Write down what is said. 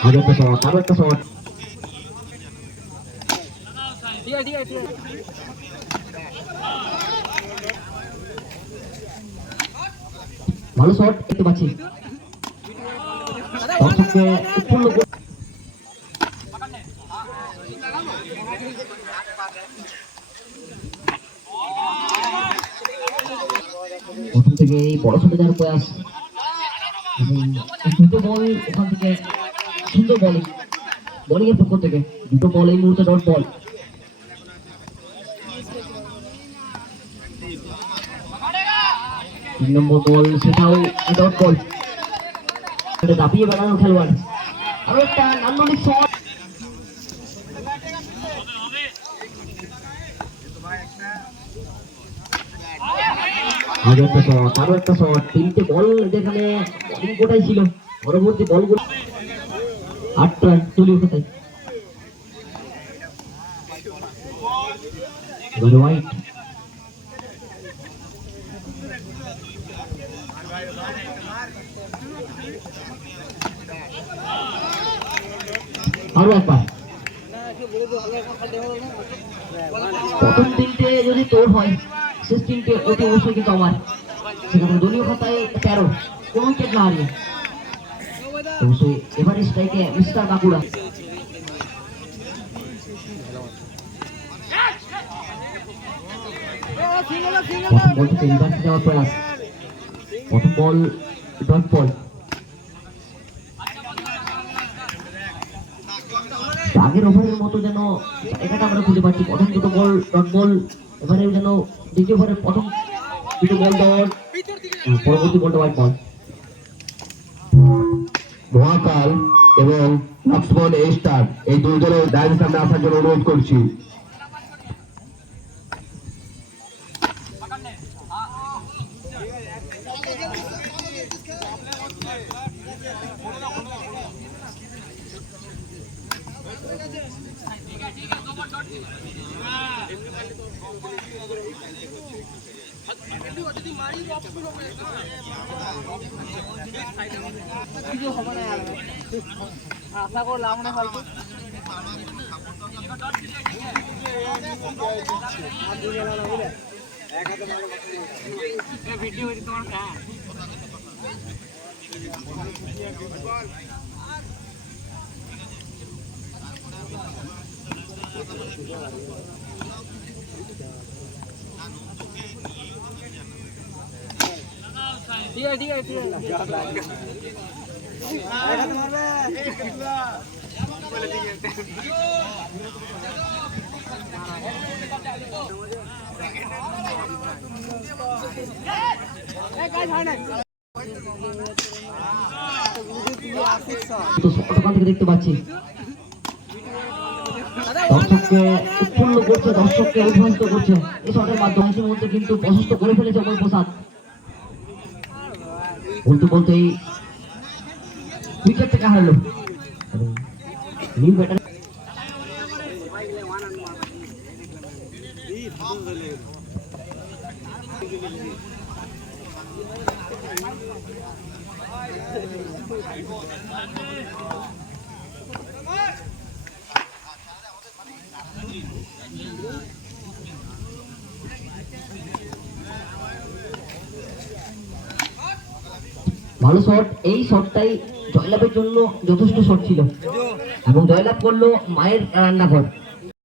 আগে একটা শট আরও একটা শট ভালো শট দেখতে পাচ্ছি করে- থেকে বড় শটে যাওয়ার প্রয়াস। দুটো বল ওখান থেকে সুন্দর বলিং বোলিং এর পক্ষ থেকে দুটো বল এই মুহূর্তে ডট বল তিন নম্বর বল সেটাও ডট বল দাপিয়ে বেড়ানো খেলোয়াড়। আরও একটা নান্দনিক শট আগে একটা শট আরও একটা শট তিনটে বল যেখানে ছিল। পরবর্তী বলগুলো আট রান তুলে উঠে তাই হোয়াইট প্রথম তিনটে যদি তোর হয়, শেষ তিনটে অতি অবশ্যই কিন্তু আমার। সেখানে দলীয় খাতায় তেরো। কোন উইকেট না হারিয়ে। অবশ্যই এবারে স্ট্রাইকে মিস্টার বাঁকুড়া। প্রথম বল থেকে যাওয়ার প্রয়াস প্রথম বল ডট বল আগের ওভারের মতো যেন এটাকে আমরা খুঁজে পাচ্ছি। প্রথম দুটো বল ডট বল এবারে যেন দ্বিতীয় ওভারের প্রথম দুটো বল ডট পরবর্তী বলটা হোয়াইট বল মহাকাল এবং লক্ষ্মণ এই স্টার। এই দুই দলের ডায়ের সামনে আসার জন্য অনুরোধ করছি। কিছু হবে না আশা করলাম না হয়তো ভিডিও তোমার হ্যাঁ দেখতে পাচ্ছি। দর্শককে উৎফুল্ল করছে, দর্শককে করছে। এই শটের মাধ্যমে। মধ্যে কিন্তু প্রশস্ত করে ফেলেছে অমল প্রসাদ। বলতে বলতেই উইকেট থেকে হারালো। নিউ ব্যাটার ভালো শট এই শটটাই জয়লাভের জন্য যথেষ্ট শট ছিল। এবং জয়লাভ করল মায়ের রান্নাঘর।